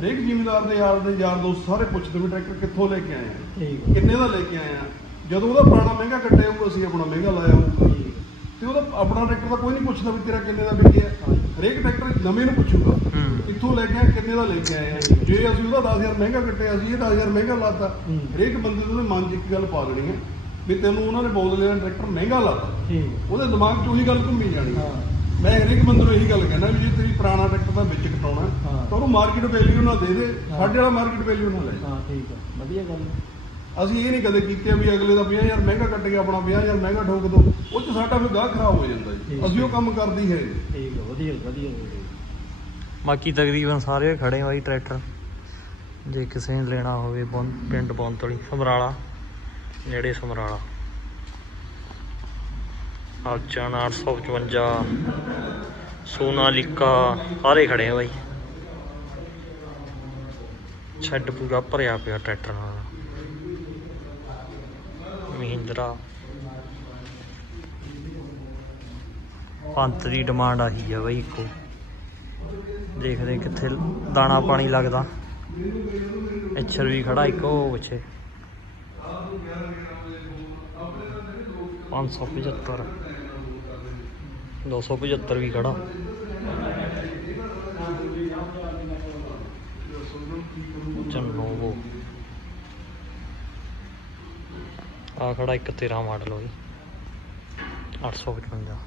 ਹਰੇਕ ਜ਼ਿਮੀਂਦਾਰ ਦੇ ਯਾਰ ਦੇ ਯਾਰ ਦੋਸਤ ਸਾਰੇ ਪੁੱਛਦੇ ਵੀ ਟਰੈਕਟਰ ਕਿੱਥੋਂ ਲੈ ਕੇ ਆਏ ਆ? ਕਿੰਨੇ ਦਾ ਲੈ ਕੇ ਆਏ ਆ? ਜਦੋਂ ਉਹਦਾ ਪੁਰਾਣਾ ਮਹਿੰਗਾ ਕੱਟਿਆ ਹੋਊਗਾ ਅਸੀਂ ਆਪਣਾ ਮਹਿੰਗਾ ਲਾਇਆ ਹੋਊਗਾ। ਤੇ ਉਹਦਾ ਆਪਣਾ ਟਰੈਕਟਰ ਦਾ ਕੋਈ ਨਹੀਂ ਪੁੱਛਦਾ ਵੀ ਤੇਰਾ ਕਿੰਨੇ ਦਾ ਵਿਕਿਆ ਹਰੇਕ ਟਰੈਕਟਰ ਨਵੇਂ ਨੂੰ ਪੁੱਛੂਗਾ। ਕਿੱਥੋਂ ਲੈ ਕੇ ਕਿੰਨੇ ਦਾ ਲੈ ਕੇ ਜੇ ਅਸੀਂ ਉਹਦਾ 10000 ਮਹਿੰਗਾ ਕੱਟਿਆ ਅਸੀਂ ਇਹ 10000 ਮਹਿੰਗਾ ਲਾਤਾ। ਹਰੇਕ ਬੰਦੇ ਦੇ ਮਨ 'ਚ ਇੱਕ ਗੱਲ ਪਾ ਦੇਣੀ ਹੈ ਵੀ ਤੈਨੂੰ ਉਹਨਾਂ ਨੇ ਬੋਲ ਲਿਆ ਟਰੈਕਟਰ ਮਹਿੰਗਾ ਲਾਤਾ। ਠੀਕ। ਉਹਦੇ ਦਿਮਾਗ 'ਚ ਉਹੀ ਗੱਲ ਘੁੰਮੀ ਜਾਣੀ। ਮੈਂ ਹਰੇਕ ਬੰਦੇ ਨੂੰ ਇਹੀ ਗੱਲ ਕਹਿਣਾ ਵੀ ਜੇ ਤੇਰੀ ਪੁਰਾਣਾ ਟਰੈਕਟਰ ਦਾ ਵਿੱਚ ਕਟਾਉਣਾ। ਤਾਂ ਉਹਨੂੰ ਮਾਰਕੀਟ ਵੈਲਿਊ ਨਾ ਦੇ ਦੇ। ਸਾਡੇ ਵਾਲਾ ਮਾਰਕੀਟ ਵੈਲਿਊ ਨਾ ਲੈ। ਹਾਂ ਠੀਕ ਹੈ। ਵਧੀਆ ਗੱਲ ਹੈ। ਅਸੀਂ ਇਹ ਨਹੀਂ ਕਦੇ ਕੀਤੇ ਵੀ ਅਗਲੇ ਦਾ 50000 ਮਹਿੰਗਾ ਕੱਟ ਗਿਆ ਆਪਣਾ 50000 ਮਹਿੰਗਾ ਠੋਕ ਦੋ ਉਹ 'ਚ ਸਾਡਾ ਫਿਰ ਗਾਹ ਖਰਾਬ ਹੋ ਜਾਂਦਾ ਜੀ। ਅਸੀਂ ਉਹ ਕੰਮ ਕਰਦੇ ਹੀ। ਠੀਕ ਹੈ ਵਧੀਆ ਵਧੀਆ। ਬਾਕੀ ਤਕਰੀਬਨ ਸਾਰੇ ਖੜੇ ਬਾਈ ਟਰੈਕਟਰ ਜੇ ਕਿਸੇ ਨੇ ਲੈਣਾ ਹੋਵੇ ਪਿੰਡ ਬੌਂਤਲੀ ਸਮਰਾਲਾ ਨੇੜੇ ਸਮਰਾਲਾ ਆਚਨ 855 ਸੋਨਾਲੀਕਾ ਸਾਰੇ ਖੜੇ ਆ ਬਾਈ ਛੱਡ ਪੂਰਾ ਭਰਿਆ ਪਿਆ ਟਰੈਕਟਰ ਨਾਲ ਮਹਿੰਦਰਾ ਪੰਤ ਦੀ ਡਿਮਾਂਡ ਆਹੀ ਆ ਬਾਈ ਇੱਕੋ। ਦੇਖਦੇ ਕਿੱਥੇ ਦਾਣਾ ਪਾਣੀ ਲੱਗਦਾ। ਇੱਛਰ ਵੀ ਖੜਾ ਇੱਕੋ ਉਹ ਪਿੱਛੇ 575 275 ਵੀ ਖੜਾ। ਚੰਨੋਵੋ। ਆ ਖੜਾ ਇੱਕ 13 ਮਾਡਲ ਹੋਈ 855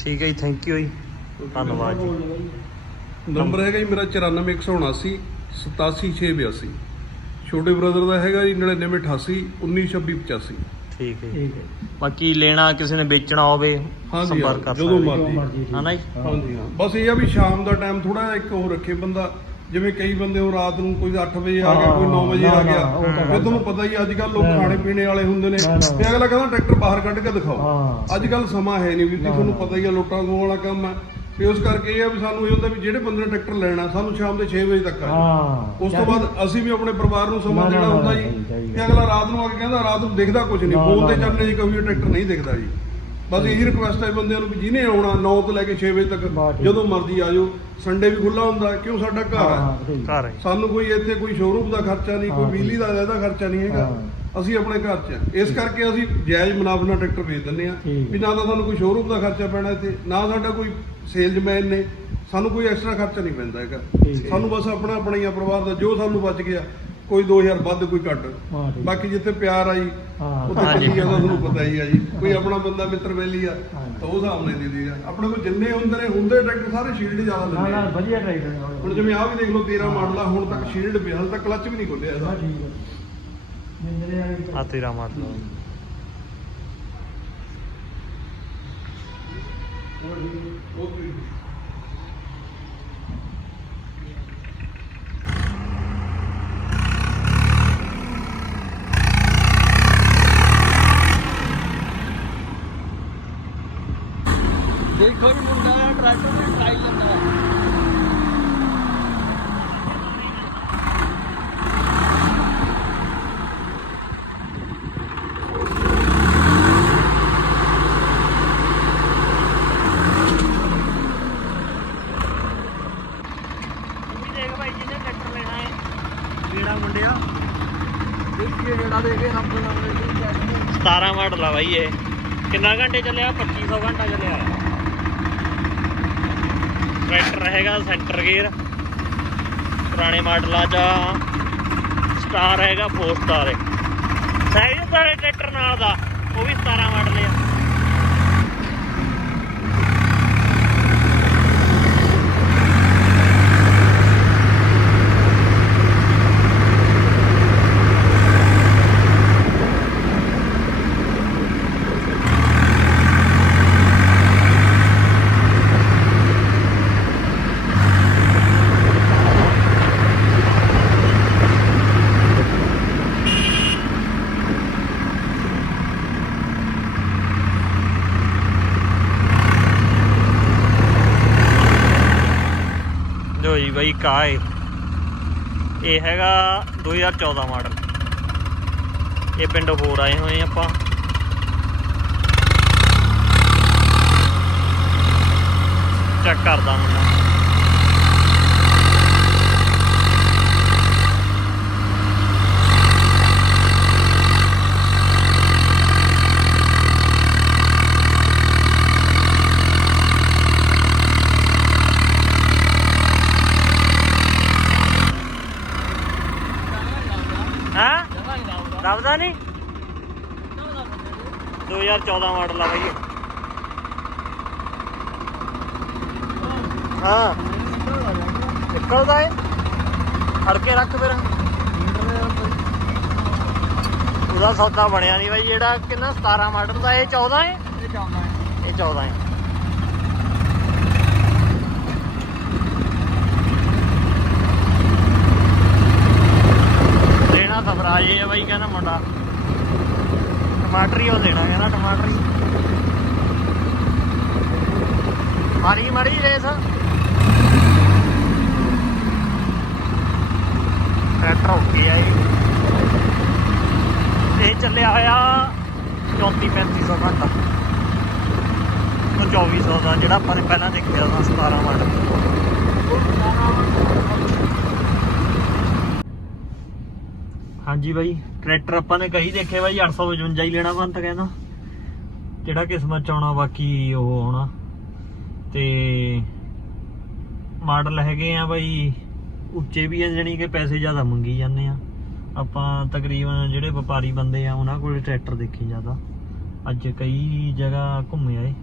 ਠੀਕ ਹੈ ਜੀ ਥੈਂਕ ਯੂ ਜੀ। ਧੰਨਵਾਦ ਜੀ। ਨੰਬਰ ਹੈਗਾ ਜੀ ਮੇਰਾ 94179 87682 ਛੋਟੇ ਬ੍ਰਦਰ ਦਾ ਹੈਗਾ ਜੀ 9988 192685 ਠੀਕ ਹੈ ਜੀ। ਠੀਕ ਹੈ ਬਾਕੀ ਲੈਣਾ ਕਿਸੇ ਨੇ ਵੇਚਣਾ ਹੋਵੇ ਹਾਂਜੀ, ਸੰਪਰਕ ਕਰ ਜਦੋਂ ਸਕਦੇ। ਜੋ ਮਰਜ਼ੀ ਠੀਕ। ਹਨਾ ਜੀ ਹਾਂਜੀ ਹਾਂ ਬਸ ਇਹ ਆ ਵੀ ਸ਼ਾਮ ਦਾ ਟਾਈਮ ਥੋੜਾ ਇੱਕ ਉਹ ਰੱਖੇ ਬੰਦਾ ਜਿਵੇਂ ਕਈ ਬੰਦੇ ਉਹ ਰਾਤ ਨੂੰ ਕੋਈ 8 ਵਜੇ ਆ ਗਿਆ ਕੋਈ 9 ਵਜੇ ਨਾ, ਆ ਨਾ, ਗਿਆ ਉਹ ਤਾਂ ਫਿਰ ਤੁਹਾਨੂੰ ਪਤਾ ਹੀ ਅੱਜ ਕੱਲ ਲੋਕ ਨਾ, ਨਾ। ਖਾਣੇ ਪੀਣੇ ਵਾਲੇ ਹੁੰਦੇ ਨੇ ਨਾ, ਨਾ। ਤੇ ਅਗਲਾ ਕਹਿੰਦਾ ਟਰੈਕਟਰ ਬਾਹਰ ਕੱਢ ਕੇ ਦਿਖਾਓ ਹਾਂ। ਅੱਜ ਕੱਲ ਸਮਾਂ ਹੈ ਨਹੀਂ ਵੀ ਨਾ, ਤੁਹਾਨੂੰ ਨਾ। ਪਤਾ ਹੀ ਆ ਲੋਟਾਂ ਖੋਹ ਵਾਲਾ ਕੰਮ ਹੈ ਤੇ ਉਸ ਕਰਕੇ ਇਹ ਆ ਵੀ ਸਾਨੂੰ ਇਹ ਹੁੰਦਾ ਵੀ ਜਿਹੜੇ ਬੰਦੇ ਨੇ ਟਰੈਕਟਰ ਲੈਣਾ ਸਾਨੂੰ ਸ਼ਾਮ ਦੇ 6 ਵਜੇ ਤੱਕ ਆ। ਹਾਂ ਉਸ ਤੋਂ ਬਾਅਦ ਅਸੀਂ ਵੀ ਆਪਣੇ ਪਰਿਵਾਰ ਨੂੰ ਸਮਾਂ ਦੇਣਾ ਹੁੰਦਾ ਜੀ। ਤੇ ਗੱਲ। ਅਗਲਾ ਰਾਤ ਨੂੰ ਆ ਕੇ ਕਹਿੰਦਾ ਰਾਤ ਨੂੰ ਦਿਖਦਾ ਕੁਝ ਨਹੀਂ। ਫੋਨ ਤੇ ਨਾ, ਚੱਲਣੇ ਜੀ ਕभी ਟਰੈਕਟਰ ਨਹੀਂ ਦਿਖਦਾ ਜੀ। ਬਸ ਇਹੀ ਰਿਕੁਐਸਟ ਹੈ ਬੰਦਿਆਂ ਨੂੰ ਵੀ ਜਿਹਨੇ ਆਉਣਾ 9 ਤੋਂ ਲੈ ਕੇ 6 ਵਜੇ ਤੱਕ। ਜਦੋਂ ਮਰਜ਼ੀ ਆ ਜਾਓ। ਸੰਡੇ ਵੀ ਖੁੱਲਾ ਹੁੰਦਾ ਕਿਉਂ ਸਾਡਾ ਘਰ ਹਾਂ ਸਾਨੂੰ ਕੋਈ ਇੱਥੇ ਕੋਈ ਸ਼ੋਰੂਮ ਦਾ ਖਰਚਾ ਨਹੀਂ ਕੋਈ ਬਿਜਲੀ ਦਾ ਇਹਦਾ ਖਰਚਾ ਨਹੀਂ ਹੈਗਾ। ਅਸੀਂ ਆਪਣੇ ਘਰ 'ਚ। ਇਸ ਕਰਕੇ ਅਸੀਂ ਜਾਇਜ਼ ਮੁਨਾਫੇ ਨਾਲ ਟਰੈਕਟਰ ਵੇਚ ਦਿੰਦੇ ਆ। ਵੀ ਨਾ ਤਾਂ ਸਾਨੂੰ ਕੋਈ ਸ਼ੋਰੂਮ ਦਾ ਖਰਚਾ ਪੈਣਾ ਇੱਥੇ ਨਾ ਸਾਡਾ ਕੋਈ ਸੇਲਜ਼ਮੈਨ ਨੇ ਸਾਨੂੰ ਕੋਈ ਐਕਸਟਰਾ ਖਰਚਾ ਨਹੀਂ ਪੈਂਦਾ ਹੈਗਾ। ਸਾਨੂੰ ਬਸ ਆਪਣਾ ਆਪਣਾ ਹੀ ਆ ਪਰਿਵਾਰ ਦਾ ਜੋ ਸਾਨੂੰ ਬਚ ਗਿਆ ਕੋਈ 2000 ਵੱਧ ਕੋਈ ਘੱਟ। ਬਾਕੀ ਜਿੱਥੇ ਪਿਆਰ ਆਈ ਉੱਥੇ। ਚੱਲੀ ਜਾਂਦਾ ਤੁਹਾਨੂੰ ਪਤਾ ਹੀ ਆ ਜੀ। ਕੋਈ ਆਪਣਾ ਬੰਦਾ ਮਿੱਤਰ ਵੈਲੀ ਆ। ਤਾਂ ਉਹ ਹਿਸਾਬ ਨਾਲ ਦੀ ਆ ਆਪਣੇ ਕੋਲ ਜਿੰਨੇ ਹੁੰਦੇ ਨੇ ਹੁੰਦੇ ਟਰੈਕਟਰ ਸਾਰੇ ਸ਼ੀਲਡ ਜ਼ਿਆਦਾ ਨਾ ਲੈਂਦੇ ਨਾ ਆ ਵਧੀਆ ਟਰਾਈਡਰ ਨੇ ਹੁਣ ਜਿਵੇਂ ਆਹ ਵੀ ਦੇਖ ਲਓ 13 ਮਾਡਲ ਆ ਹੁਣ ਤੱਕ ਸ਼ੀਲਡ ਪਿਆ ਹਾਲੇ ਤੱਕ ਕਲੱਚ ਵੀ ਨਹੀਂ ਖੁੱਲਿਆ ਇਹਦਾ। ਠੀਕ ਮਿੰਦਰੇ ਵਾਲੀ ਆ ਤੇਰਾ ਮਤਲਬ ਦੇਖੋ ਵੀ ਮੁੰਡਾ ਟਰੈਕਟਰ ਦੇ ਟਾਈਲ ਲੰਦਾ ਮਾਡਲ ਆ ਬਾਈ ਇਹ। ਕਿੰਨਾ ਘੰਟੇ ਚੱਲਿਆ? 2500 ਘੰਟਾ ਚੱਲਿਆ। ਟਰੈਕਟਰ ਹੈਗਾ ਸੈਂਟਰ ਗੇਅਰ। ਪੁਰਾਣੇ ਮਾਡਲਾਂ 'ਚ ਸਟਾਰ ਹੈਗਾ 4 ਸਟਾਰ ਹੈ। ਸਹਿਜ ਸਾਰੇ ਟਰੈਕਟਰ ਨਾਲ ਦਾ, ਉਹ ਵੀ 17 ਮਾਡਲ ਆ ਲੋ ਜੀ ਬਾਈ ਕਾ ਏ ਇਹ ਹੈਗਾ 2014 ਮਾਡਲ। ਇਹ ਪਿੰਡ ਹੋਰ ਆਏ ਹੋਏ ਆਪਾਂ। ਚੈੱਕ ਕਰਦਾ ਮੁੰਡਾ ਹਾਂ ਦੱਬਦਾ ਨਹੀਂ 2014 ਮਾਡਲ ਆ ਬਾਈ। ਹਾਂ। ਨਿਕਲਦਾ ਏ। ਫੜ ਕੇ ਰੱਖ ਫਿਰ। ਉਹਦਾ ਸੌਦਾ ਬਣਿਆ ਨਹੀਂ ਬਾਈ ਜਿਹੜਾ ਕਿੰਨਾ? 17 ਮਾਡਲ ਦਾ ਇਹ 14 ਏ? ਇਹ ਚਾਹੁੰਦਾ ਹੈ ਇਹ 14 ਏ। ਦੇਣਾ ਸਵਰਾਜ ਇਹ ਬਾਈ ਕਹਿੰਦਾ ਮੁੰਡਾ। ਟਮਾਟਰ ਹੀ ਉਹ ਦੇਣਾ ਕਹਿੰਦਾ ਟਮਾਟਰ ਹੀ। ਮਾਰੀ ਮੜੀ ਰੇਸ। ਟਰੈਕਟਰ ਹੋ ਗਿਆ ਇਹ ਇਹ ਚੱਲਿਆ ਹੋਇਆ 34 3500 ਘੰਟਾ। ਤੋਂ 2400 ਦਾ ਜਿਹੜਾ ਆਪਾਂ ਨੇ ਪਹਿਲਾਂ ਦੇਖਿਆ ਸੀ 17 ਮਾਡਲ ਹਾਂਜੀ ਬਾਈ। ਟਰੈਕਟਰ ਆਪਾਂ ਨੇ ਕਹੀ ਦੇਖੇ ਬਾਈ 855 ਹੀ ਲੈਣਾ ਬੰਤ ਕਹਿੰਦਾ। ਜਿਹੜਾ ਕਿਸਮਤ ਚ ਆਉਣਾ, ਬਾਕੀ ਉਹ ਆਉਣਾ। ਤੇ ਮਾਡਲ ਹੈਗੇ ਆ ਬਾਈ, ਉੱਚੇ ਵੀ ਆ, ਜਾਣੀ ਕਿ ਪੈਸੇ ਜ਼ਿਆਦਾ ਮੰਗੀ ਜਾਂਦੇ ਆ। ਆਪਾਂ ਤਕਰੀਬਨ ਜਿਹੜੇ ਵਪਾਰੀ ਬੰਦੇ ਆ, ਉਹਨਾਂ ਕੋਲ ਟਰੈਕਟਰ ਦੇਖੇ ਜ਼ਿਆਦਾ। ਅੱਜ ਕਈ ਜਗ੍ਹਾ ਘੁੰਮੇ ਆਏ।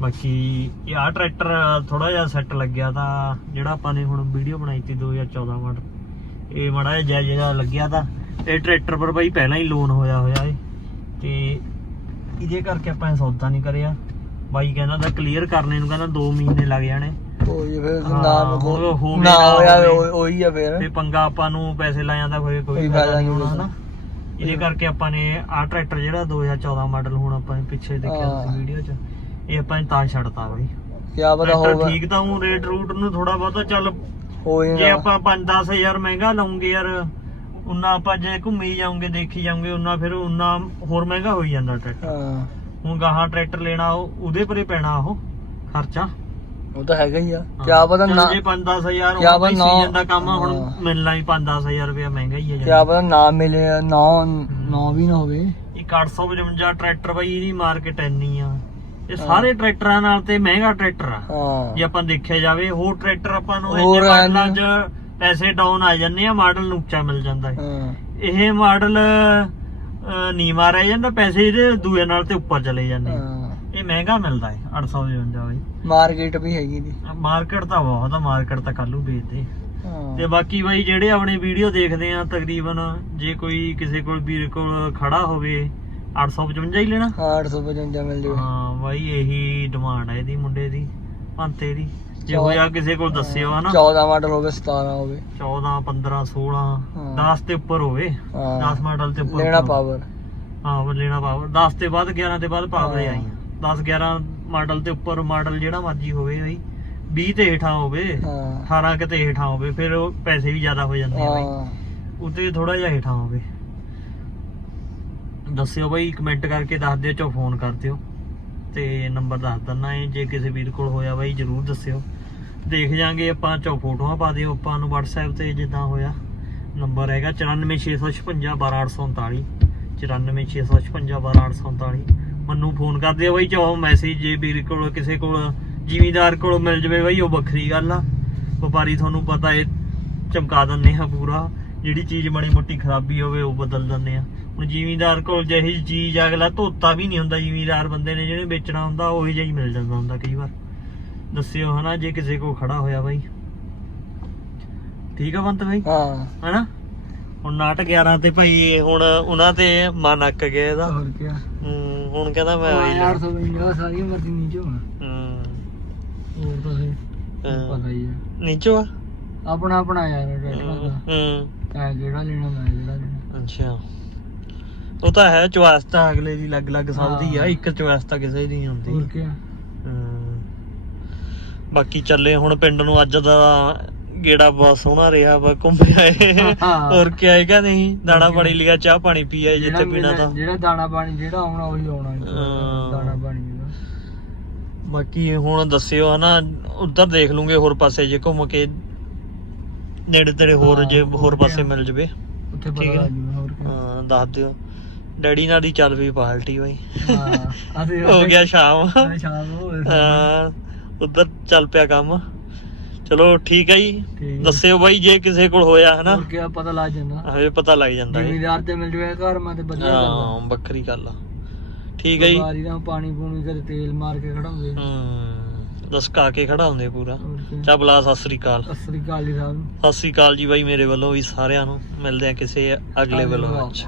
ਬਾਕੀ ਇਹ ਆ ਟਰੈਕਟਰ ਥੋੜਾ ਜਿਹਾ ਸੈੱਟ ਲੱਗਿਆ ਤਾਂ ਜਿਹੜਾ ਆਪਾਂ ਨੇ ਹੁਣ ਵੀਡੀਓ ਬਣਾਈ ਤੀ 2014 ਮਾਡਲ ਇਹ ਮੜਾ ਜਿਹਾ ਜਿਹਾ ਲੱਗਿਆ ਤਾਂ ਇਹ ਟਰੈਕਟਰ ਪਰ ਬਾਈ ਪਹਿਲਾਂ ਹੀ ਲੋਨ ਹੋਇਆ ਹੋਇਆ ਏ। ਤੇ ਇਹਦੇ ਕਰਕੇ ਆਪਾਂ ਸੌਦਾ ਨਹੀਂ ਕਰਿਆ। ਬਾਈ ਕਹਿੰਦਾ ਤਾਂ ਕਲੀਅਰ ਕਰਨੇ ਨੂੰ ਕਹਿੰਦਾ 2 ਮਹੀਨੇ ਲੱਗ ਜਾਣੇ। ਕੋਈ ਫਿਰ ਹਾਂ, ਨਾਮ ਹੋ- ਕੋ ਹੋਵੇ ਨਾ ਨਾ ਹੋਇਆ ਹੋਵੇ। ਉਹ- ਉਹੀ ਆ ਫਿਰ। ਤੇ ਪੰਗਾ ਆਪਾਂ ਨੂੰ ਪੈਸੇ ਲਾ ਜਾਂਦਾ ਕੋਈ ਕੋਈ ਫਾਇਦਾ ਨਹੀਂ ਹੋਣਾ ਇਹਦੇ ਕਰਕੇ ਆਪਾਂ ਨੇ ਆਹ ਟਰੈਕਟਰ ਜਿਹੜਾ 2014 ਮਾਡਲ ਹੁਣ ਆਪਾਂ ਨੇ ਪਿੱਛੇ ਦੇਖਿਆ। ਸੀ ਵੀਡੀਓ 'ਚ ਇਹ ਆਪਾਂ ਨੇ ਤਾਂ ਛੱਡਤਾ ਬਈ। ਕਿਆ ਪਤਾ ਹੋਊਗਾ। ਠੀਕ ਤਾਂ ਉਹ ਰੇਟ ਰੂਟ ਨੂੰ ਥੋੜਾ ਬਹੁਤਾ ਚੱਲ। ਜੇ ਆਪਾਂ 5-10000 ਮਹਿੰਗਾ ਲਾਉਂਗੇ ਯਾਰ ਉਨਾ ਆਪਾਂ ਜੇ ਘੁੰਮੀ ਜਾਉਂਗੇ ਦੇਖੀ ਜਾਉਂਗੇ ਉਨਾ ਫਿਰ ਉਨਾ ਹੋਰ ਮਹਿੰਗਾ ਹੋਈ ਜਾਂਦਾ ਟਰੈਕਟਰ। ਹਾਂ। ਹੁਣ ਗਾਹਾਂ ਟਰੈਕਟਰ ਲੈਣਾ ਉਹ ਉਹਦੇ ਪਰੇ ਪੈਣਾ ਉਹ ਖਰਚਾ। ਉਹ ਤਾਂ ਹੈਗਾ ਹੀ ਆ। ਕਿਆ ਪਤਾ ਨਾ ਜੇ 5-10000 ਕਿਆ ਪਤਾ ਨਾ- ਸੀਜ਼ਨ ਦਾ ਕੰਮ ਆ, ਹੁਣ। ਮਿਲਣਾ ਹੀ 5-10000 ਰੁਪਇਆ ਮਹਿੰਗਾ ਹੀ ਹੈ ਕਿਆ ਪਤਾ ਨਾ ਮਿਲੇ ਨਾ ਨਾ ਵੀ ਨਾ ਹੋਵੇ। ਇੱਕ 855 ਟਰੈਕਟਰ ਬਾਈ ਇਹਦੀ ਮਾਰਕੀਟ ਇੰਨੀ ਆ। ਇਹ ਸਾਰੇ ਟਰੈਕਟਰਾਂ ਨਾਲ ਤੇ ਮਹਿੰਗਾ ਟਰੈਕਟਰ ਆ। ਹਾਂ। ਜੇ ਆਪਾਂ ਦੇਖਿਆ ਜਾਵੇ ਹੋਰ ਟਰੈਕਟਰ ਆਪਾਂ ਨੂੰ ਇੰਨੇ 'ਚ ਪੈਸੇ ਡਾਊਨ ਆ ਜਾਂਦੇ ਆ ਮਾਡਲ ਨੂੰ ਉੱਚਾ ਮਿਲ ਜਾਂਦਾ ਹੈ। ਹਾਂ। ਇਹ ਮਾਡਲ ਨੀਵਾ ਰਹਿ ਜਾਂਦਾ ਪੈਸੇ ਇਹਦੇ ਦੂਏ ਨਾਲ ਤੇ ਉੱਪਰ ਚਲੇ ਜਾਂਦੇ ਆ। ਹਾਂ। ਇਹ ਮਹਿੰਗਾ ਮਿਲਦਾ ਹੈ 855 ਬਾਈ। ਮਾਰਕੀਟ ਵੀ ਹੈਗੀ ਦੀ ਮਾਰਕੀਟ ਤਾਂ ਬਹੁਤ ਆ ਮਾਰਕੀਟ ਤਾਂ ਕੱਲੂ ਵੇਚਦੇ ਹਾਂ। ਤੇ ਬਾਕੀ ਬਾਈ ਜਿਹੜੇ ਆਪਣੇ ਵੀਡੀਓ ਦੇਖਦੇ ਆ ਤਕਰੀਬਨ ਜੇ ਕੋਈ ਕਿਸੇ ਕੋਲ ਵੀਰ ਕੋਲ ਖੜਾ ਹੋਵੇ 855 ਹੀ ਲੈਣਾ। ਹਾਂ 855 ਮਿਲ ਜੂ ਹਾਂ ਬਾਈ ਇਹੀ ਡਿਮਾਂਡ ਹੈ ਇਹਦੀ ਮੁੰਡੇ ਦੀ ਪੰਤੇ ਦੀ। ਜੇ ਹੋਇਆ ਕਿਸੇ ਕੋਲ ਦੱਸਿਓ ਹਨਾ। 14 ਮਾਡਲ ਹੋਵੇ 17 ਹੋਵੇ। 14 15 16 ਹਾਂ। 10 ਤੇ ਉੱਪਰ ਹੋਵੇ। ਹਾਂ। 10 ਮਾਡਲ ਤੇ ਉੱਪਰ ਲੈਣਾ। ਪਾਵਰ ਹਾਂ ਉਹ ਲੈਣਾ ਪਾਵਰ 10 ਤੇ ਬਾਅਦ 11 ਤੇ ਬਾਅਦ ਪਾਵਰ। ਆਈਆਂ 10 11 ਮਾਡਲ ਤੇ ਉੱਪਰ ਮਾਡਲ ਜਿਹੜਾ ਮਰਜ਼ੀ ਹੋਵੇ ਬਈ। 20 ਤੇ ਹੇਠਾਂ ਹੋਵੇ ਹਾਂ। 18 ਕਿਤੇ ਹੇਠਾਂ ਹੋਵੇ ਫਿਰ ਉਹ ਪੈਸੇ ਵੀ ਜ਼ਿਆਦਾ ਹੋ ਜਾਂਦੇ ਆ ਬਈ। ਉਤੇ ਥੋੜਾ ਜਿਹਾ ਹੇਠਾਂ ਹੋਵੇ। ਦੱਸਿਓ ਬਈ ਕਮੈਂਟ ਕਰਕੇ ਦੱਸ ਦਿਓ ਚੋ ਫੋਨ ਕਰ ਦਿਓ। ਤੇ ਨੰਬਰ ਦੱਸ ਦਿੰਨਾ ਹੈ ਜੇ ਕਿਸੇ ਵੀਰ ਕੋਲ ਹੋਇਆ ਬਾਈ ਜਰੂਰ ਦੱਸਿਓ। ਦੇਖ ਜਾਾਂਗੇ, ਆਪਾਂ ਚੋ ਫੋਟੋਆਂ ਪਾ ਦਿਓ ਆਪਾਂ ਨੂੰ WhatsApp ਤੇ ਜਿੱਦਾਂ ਹੋਇਆ। ਨੰਬਰ ਹੈਗਾ 94656 12839 94656 12839 ਮੈਨੂੰ ਫੋਨ ਕਰ ਦਿਓ ਬਾਈ ਚਾਹੋ ਮੈਸੇਜ ਜੇ ਵੀਰ ਕੋਲ, ਕਿਸੇ ਕੋਲ, ਜ਼ਿਮੀਦਾਰ ਕੋਲ ਮਿਲ ਜਵੇ ਬਾਈ, ਉਹ ਵੱਖਰੀ ਗੱਲ ਆ। ਵਪਾਰੀ ਤੁਹਾਨੂੰ ਪਤਾ ਏ, ਚਮਕਾ ਦਿੰਦੇ ਆ ਪੂਰਾ। ਜਿਹੜੀ ਚੀਜ਼ ਬੜੀ ਮੋਟੀ ਖਰਾਬੀ ਹੋਵੇ, ਉਹ ਬਦਲ ਦਿੰਦੇ ਆ। ਹੁਣ ਜ਼ਿਮੀਦਾਰ ਕੋਲ ਜਿਹੀ ਚੀਜ਼, ਅਗਲਾ ਧੋਤਾ ਵੀ ਨਹੀਂ ਹੁੰਦਾ। ਜ਼ਿਮੀਦਾਰ ਬੰਦੇ ਨੇ, ਜਿਹਨੇ ਵੇਚਣਾ ਹੁੰਦਾ, ਉਹੀ ਜਿਹੀ ਮਿਲ ਜਾਂਦਾ ਹੁੰਦਾ ਕਈ ਵਾਰ। ਦੱਸਿਓ ਹਨਾ ਜੇ ਕਿਸੇ ਕੋਲ ਖੜਾ ਹੋਇਆ ਬਾਈ। ਠੀਕ ਆ ਬੰਤ ਬਾਈ? ਹਾਂ। ਹਨਾ? ਹੁਣ ਨਾਟ 11 ਤੇ ਭਾਈ ਹੁਣ ਉਹਨਾਂ ਤੇ ਮਨ ਅੱਕ ਗਿਆ ਇਹਦਾ। ਹੋਰ ਕੀ ਹੁਣ ਕਹਿੰਦਾ ਮੈਂ ਆਈ ਲੈ 850 ਸਾਰੀ ਉਮਰ ਦੀ ਨੀਚੋ ਹੂੰ। ਹੋਰ ਤਾਂ ਫਿਰ ਹਾਂ। ਪਤਾ ਹੀ ਹੈ ਨੀਚੋ ਆ? ਆਪਣਾ ਆਪਣਾ ਯਾਰ ਟਰੈਕਟਰ ਦਾ। ਹੂੰ। ਤੈਂ ਜਿਹੜਾ ਲੈਣਾ ਮੈਂ ਜਿਹੜਾ ਲੈਣਾ। ਅੱਛਾ। ਉਹ ਤਾਂ ਹੈ ਚੁਆਇਸ ਤਾਂ ਅਗਲੇ ਦੀ ਅਲੱਗ-ਅਲੱਗ ਸਭ ਦੀ ਆ। ਇੱਕ ਚੁਆਇਸ ਤਾਂ ਕਿਸੇ ਦੀ ਨਹੀਂ ਹੁੰਦੀ। ਹੋਰ ਕੀ ਹਮ। ਬਾਕੀ ਚੱਲੇ ਹੁਣ ਪਿੰਡ ਨੂੰ ਅੱਜ ਦਾ ਗੇੜਾ ਬਹੁਤ ਸੋਹਣਾ ਰਿਹਾ ਵਾ ਘੁੰਮਿਆ ਏ ਹਾਂ। ਹੋਰ ਕੀ ਆਏਗਾ ਨਹੀਂ? ਦਾਣਾ ਪਾਣੀ ਲਿਆ ਚਾਹ ਪਾਣੀ ਪੀਆ ਜਿੱਥੇ ਜਿਹੜਾ ਪੀਣਾ ਤਾਂ। ਜਿਹੜਾ ਦਾਣਾ ਪਾਣੀ ਜਿਹੜਾ ਆਉਣਾ ਉਹੀ ਆਉਣਾ ਹਾਂ। ਦਾਣਾ ਪਾਣੀ ਬਾਕੀ ਹੁਣ ਦੱਸਿਓ ਹਨਾ ਉਧਰ ਦੇਖ ਲੂੰਗੇ ਹੋਰ ਪਾਸੇ ਜੇ ਘੁੰਮ ਕੇ। ਨੇੜੇ ਤੇੜੇ ਹੋਰ ਹਾਂ, ਜੇ ਹੋਰ ਪਾਸੇ। ਮਿਲ ਜਵੇ। ਉੱਥੇ ਪਤਾ ਹੈ। ਲੱਗ ਜੂਗਾ ਹੋਰ ਹਾਂ ਦੱਸ ਦਿਓ। ਡੈਡੀ ਨਾਲ ਦੀ ਚੱਲ ਵੀ ਪਾਲਟੀ ਬਾਈ। ਹਾਂ ਹੋ ਗਿਆ ਸ਼ਾਮ। ਸ਼ਾਮ ਹੋਏ ਸੀ। ਹਾਂ। ਉਧਰ ਚੱਲ ਪਿਆ ਕੰਮ। ਚਲੋ ਠੀਕ ਹੈ ਜੀ। ਠੀਕ। ਦੱਸਿਓ ਬਾਈ ਜੇ ਕਿਸੇ ਕੋਲ ਹੋਇਆ ਹਨਾ। ਹੋਰ ਕੀ ਪਤਾ ਲੱਗ ਜਾਂਦਾ। ਹਵੇ ਪਤਾ ਲੱਗ ਜਾਂਦਾ ਹੈ ਜ਼ਿਮੀਦਾਰ ਤੇ ਮਿਲ ਜੂਗਾ ਘਰ ਮੈਂ ਤੇ ਵਧੀਆ ਕਰਦਾ। ਹਾਂ ਵੱਖਰੀ ਗੱਲ ਆ। ਠੀਕ ਹੈ ਜੀ। ਦਾ ਪਾਣੀ ਪੂਣੀ ਕਦੇ ਤੇਲ ਮਾਰ ਕੇ ਖੜਾਉਂਦੇ। ਹੂੰ ਦਸਕਾ ਕੇ ਖੜਾ ਹੁੰਦੇ ਪੂਰਾ। ਚਾ ਬਲਾ ਸਤਿ ਸ੍ਰੀ ਅਕਾਲ। ਅਸਰੀ ਕਾਲੀ ਸਾਹਿਬ ਸਤਿ ਸ੍ਰੀ ਅਕਾਲ ਜੀ ਬਾਈ ਮੇਰੇ ਵੱਲੋਂ ਵੀ ਸਾਰਿਆਂ ਨੂੰ। ਮਿਲਦੇ ਆ ਕਿਸੇ ਅਗਲੇ ਅਗਲੇ ਵੱਲੋਂ ਚ।